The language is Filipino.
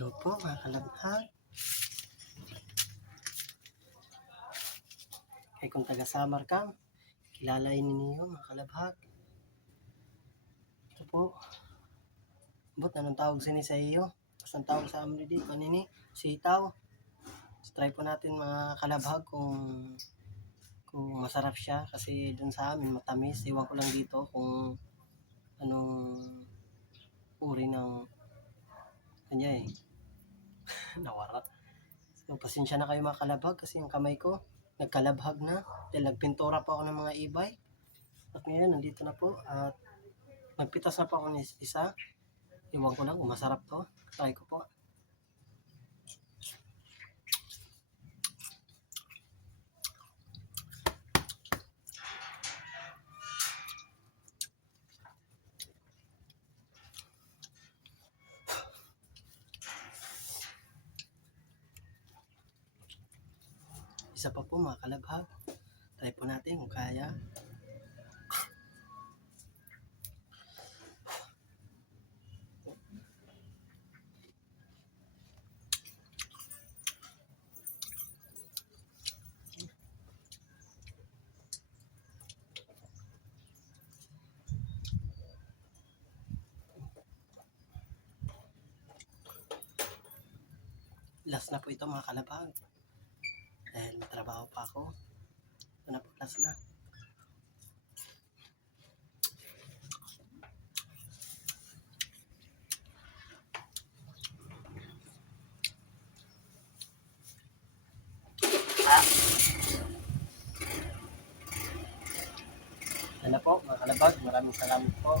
Hello po mga kalabhag. Kaya kung taga Samar ka, kilalain ninyo mga kalabhag. Ito po. But anong tawag sini sa iyo? Basta ang tawag sa amin dito, kanini? Sitaw. So, try po natin mga kalabhag kung masarap siya. Kasi dun sa amin matamis. Iwan ko lang dito kung anong uri ng kanya eh. Nawara. So, pasensya na kayo mga kalabhag kasi yung kamay ko nagkalabhag na dahil nagpintura pa ako ng mga e-bike. At ngayon nandito na po at nagpitas na po ako ng isa. Iwan ko lang kung masarap to. Try ko po. Isa pa po mga kalabhag. Try po natin kung kaya. Last na po ito mga kalabhag. Dahil may trabaho pa ako. Ito na po, last na. Yan na po mga kalabhag. Maraming salamat po.